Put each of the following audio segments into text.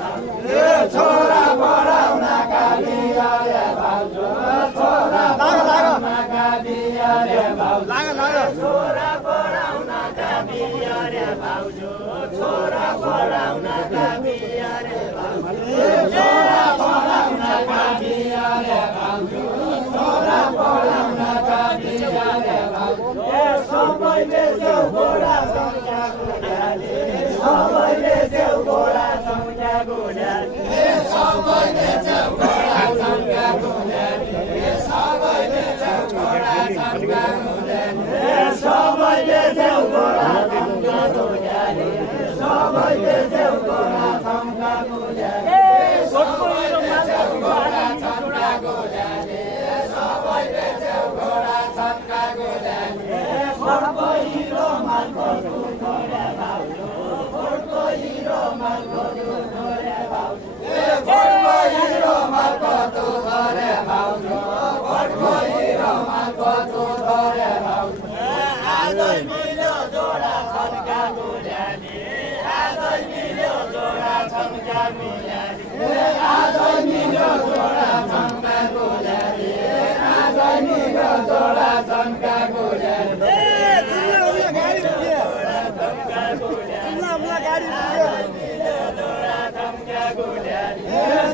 छोरा पढाउनका बिया रे भाउजू छोरा पढाउनका बिया रे भाउजू छोरा पढाउनका बिया रे भाउजू छोरा पढाउनका बिया रे भाउजू छोरा पढाउनका बिया रे भाउजू छोरा पढाउनका बिया रे भाउजू सबैले देऊ गोरा संख्या गुड्याले सबैले देऊ गोरा संख्या गुड्याले सबैले देऊ गोरा संख्या गुड्याले सबैले देऊ गोरा संख्या गुड्याले सबैले देऊ गोरा संख्या गुड्याले सबैले देऊ गोरा संख्या गुड्याले सबैले देऊ गोरा संख्या गुड्याले सबैले देऊ गोरा संख्या गुड्याले फोटो हिरो मानको दुधोरे भाउजू फोटो हिरो मानको दुधोरे भाउजू फोटो हिरो मानको दुधोरे भाउजू फोटो हिरो मानको दुधोरे भाउजू आजै मिल्यो जोडा छन्का गुड्यानी आजै मिल्यो जोडा छन्का गुड्यानी आजै मिल्यो जोडा छन्का गुड्यानी आजै मिल्यो जोडा छन्का गुड्यानी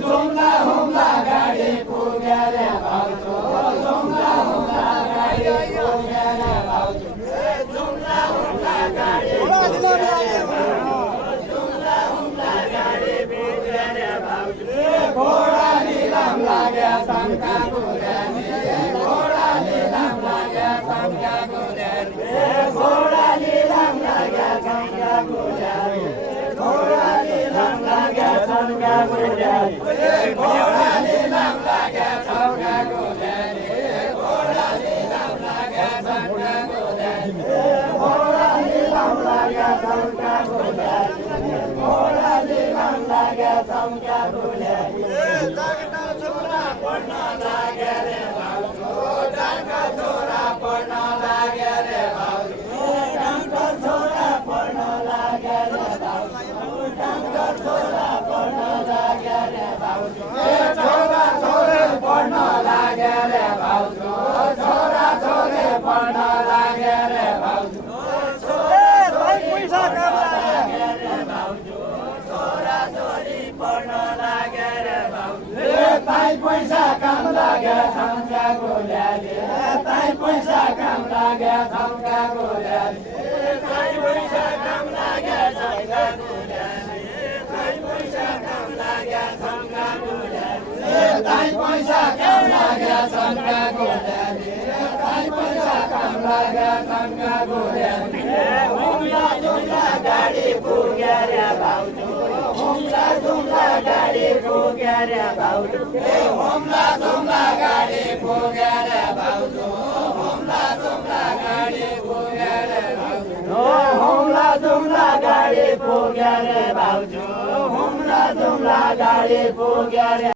जुम्ला हुम्ला गाडी पुग्यो रे भाउजू जुम्ला हुम्ला गाडी पुग्यो रे भाउजू जुम्ला हुम्ला गाडी पुग्यो रे भाउजू जुम्ला हुम्ला गाडी पुग्यो रे भाउजू घोडा निलाम लाग्या शङ्का गुड्यानी घोडा निलाम लाग्या शङ्का गुड्यानी घोडा निलाम लाग्या शङ्का गुड्यानी घोडा निलाम लाग्या शङ्का गुड्यानी घोडा निलाम लाग्या शङ्का गुड्यानी घोडा निलाम लाग्या शङ्का गुड्यानी घोडा निलाम लाग्या शङ्का गुड्यानी घोडा निलाम लाग्या शङ्का गुड्यानी डाक्टर छोरा पढ्न लाग्यो रे भाउजू डाक्टर छोरा पढ्न लाग्यो रे भाउजू डाक्टर छोरा पढ्न लाग्यो रे भाउजू डाक्टर छोरा पढ्न लाग्यो रे भाउजू छोरा छोरे पढ्न लाग्यो रे भाउजू छोरा छोरे पढ्न लाग्यो रे भाउजू पैसा लाग्यो रे भाउजू छोरा छोरी पढ्न लाग्यो रे भाउजू ताई पैसा काम लाग्यो शङ्का गुड्याले ताई पैसा काम लाग्यो शङ्का गुड्याले ताई पैसा काम लाग्यो शङ्का गुड्याले ताई पैसा काम लाग्यो शङ्का गुड्याले ताई पैसा काम लाग्यो शङ्का गुड्याले ताई पैसा काम लाग्यो शङ्का गुड्याले हुम्ला जुम्ला गाडी पुग्यो रे भाउजू हुम्ला जुम्ला गाडी पुग्यो रे भाउजू हुम्ला जुम्ला गाडी पुग्यो रे भाउजू हुम्ला जुम्ला गाडी पुग्यो रे भाउजू हुम्ला जुम्ला गाडी पुग्यो रे भाउजू हुम्ला जुम्ला गाडी पुग्यो रे